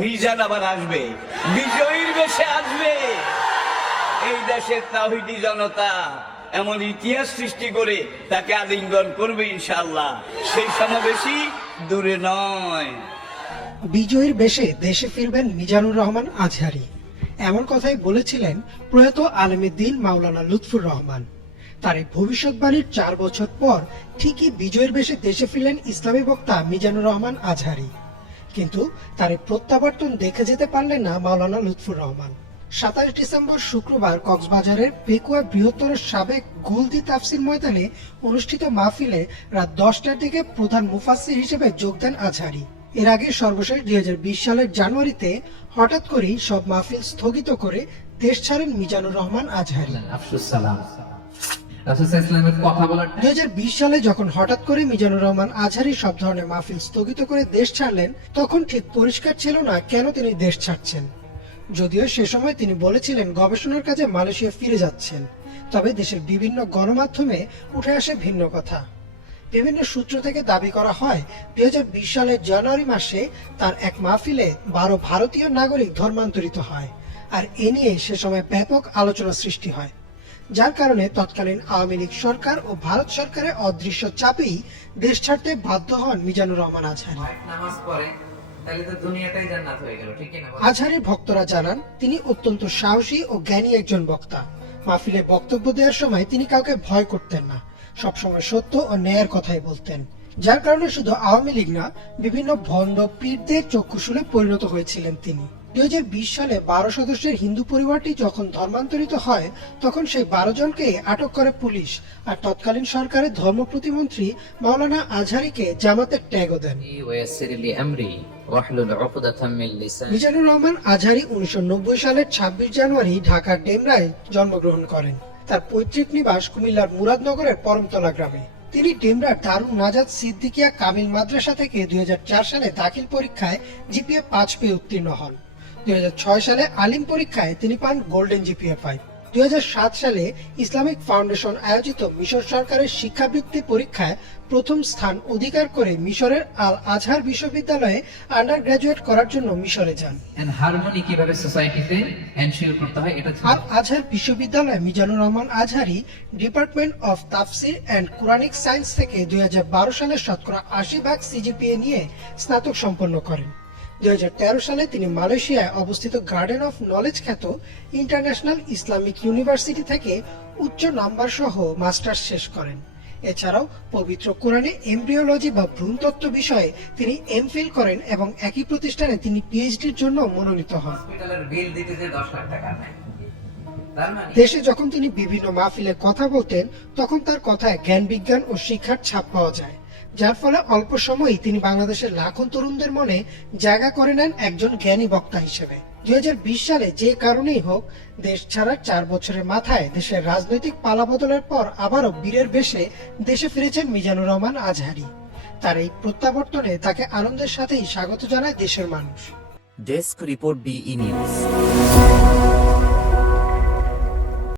মিজান আবার আসবে, বিজয়ীর বেশে আসবে। এই দেশের তাওহীদি জনতা এমন ইতিহাস সৃষ্টি করে তাকে আলিঙ্গন করবে ইনশাআল্লাহ। সেই সমাবেশই দূরে নয়। বিজয়ীর বেশে দেশে ফিরবেন মিজানুর রহমান আজহারী, এমন কথাই বলেছিলেন প্রয়াত আলেমে দ্বীন মাওলানা লুৎফুর রহমান। তার এই ভবিষ্যৎবাণীর 4 বছর পর ঠিকই বিজয়ের বেশে দেশে ফিরলেন ইসলামী বক্তা মিজানুর রহমান আজহারী। কিন্তু তার এই প্রত্যাবর্তন দেখে যেতে পারলেন না মাওলানা লুৎফুর রহমান। 27 ডিসেম্বর শুক্রবার কক্সবাজারের পেকুয়া বৃহত্তর সাবেক গুলদি তাফসির ময়দানে অনুষ্ঠিত মাহফিলে রাত 10টার দিকে প্রধান মুফাসসির হিসেবে যোগ দেন আজহারী। এর আগে সর্বশেষ 2020 সালের জানুয়ারিতে হঠাৎ করেই সব মাহফিল স্থগিত করে দেশ ছাড়েন মিজানুর রহমান আজহারী। 2020 সালে যখন হঠাৎ করে মিজানুর রহমান আজহারী সব ধরনের মাহফিল স্থগিত করে দেশ ছাড়লেন, তখন ঠিক পরিষ্কার ছিল না কেন তিনি দেশ ছাড়ছেন। যদিও সে সময় তিনি বলেছিলেন গবেষণার কাজে মালয়েশিয়া ফিরে যাচ্ছেন, তবে দেশের বিভিন্ন গণমাধ্যমে উঠে আসে ভিন্ন কথা। বিভিন্ন সূত্র থেকে দাবি করা হয় 2020 সালের জানুয়ারি মাসে তার এক মাহফিলে 12 ভারতীয় নাগরিক ধর্মান্তরিত হয়, আর এ নিয়ে সে সময় ব্যাপক আলোচনা সৃষ্টি হয়, যার কারণে তৎকালীন আওয়ামী লীগ সরকার ও ভারত সরকারের অদৃশ্য চাপেই দেশ ছাড়তে বাধ্য হন মিজানুর রহমান আজহারী। আজহারীর ভক্তরা জানান তিনি অত্যন্ত সাহসী ও জ্ঞানী একজন বক্তা। মাহফিলে বক্তব্য দেওয়ার সময় তিনি কাউকে ভয় করতেন না, সবসময় সত্য ও ন্যায়ের কথাই বলতেন, যার কারণে শুধু আওয়ামী লীগ না, বিভিন্ন ভণ্ড পীরদের চক্ষুশূলে পরিণত হয়েছিলেন তিনি। 2020 সালে 12 সদস্যের হিন্দু পরিবারটি যখন ধর্মান্তরিত হয়, তখন সেই 12 জনকে আটক করে পুলিশ, আর তৎকালীন সরকারের ধর্ম প্রতিমন্ত্রী মাওলানা আজহারীকে জামাতের ট্যাগও দেন। মিজানুর রহমান আজহারী 1990 সালের 26 জানুয়ারি ঢাকার ডেমরায় জন্মগ্রহণ করেন। তার পৈতৃক নিবাস কুমিল্লার মুরাদনগরের পরমতলা গ্রামে। তিনি ডেমরার দারুন নাজাত সিদ্দিকিয়া কামিল মাদ্রাসা থেকে 2004 সালে দাখিল পরীক্ষায় জিপিএ 5 পেয়ে উত্তীর্ণ হন। 2006 সালে আলিম পরীক্ষায় তিনি পান গোল্ডেন জিপিএ 5। 2007 সালে ইসলামিক ফাউন্ডেশন আয়োজিত মিশর সরকারের শিক্ষাবৃত্তি পরীক্ষায় প্রথম স্থান অধিকার করে মিশরের আল আজহার বিশ্ববিদ্যালয়ে আন্ডার গ্রাজুয়েট করার জন্য মিশরে যান। আল আজহার বিশ্ববিদ্যালয়ে মিজানুর রহমান আজহারী ডিপার্টমেন্ট অফ তাফসির অ্যান্ড কুরআনিক সায়েন্স থেকে 2012 সালে শতকরা 80% সিজিপিএ নিয়ে স্নাতক সম্পন্ন করেন। 2013 সালে তিনি মালয়েশিয়ায় অবস্থিত গার্ডেন অফ নলেজ খ্যাত ইন্টারন্যাশনাল ইসলামিক ইউনিভার্সিটি থেকে উচ্চ নাম্বার সহ মাস্টার্স শেষ করেন। এছাড়াও পবিত্র কোরআনে এমব্রিওলজি বা ভ্রূণতত্ত্ব বিষয়ে তিনি এমফিল করেন এবং একই প্রতিষ্ঠানে তিনি পিএইচডির জন্য মনোনীত হন। দেশে যখন তিনি বিভিন্ন মাহফিলে কথা বলতেন, তখন তার কথায় জ্ঞান বিজ্ঞান ও শিক্ষার ছাপ পাওয়া যায়, যার ফলে অল্প সময়ই তিনি বাংলাদেশের লাখো তরুণদের মনে জায়গা করে নেন একজন জ্ঞানী বক্তা হিসেবে। 2020 সালে যে কারণেই হোক, দেশ ছাড়ার 4 বছরের মাথায় দেশের রাজনৈতিক পালাবদলের পর আবারও বীরের বেশে দেশে ফিরেছেন মিজানুর রহমান আজহারী। তার এই প্রত্যাবর্তনে তাকে আনন্দের সাথেই স্বাগত জানায় দেশের মানুষ। Desk report, BE news.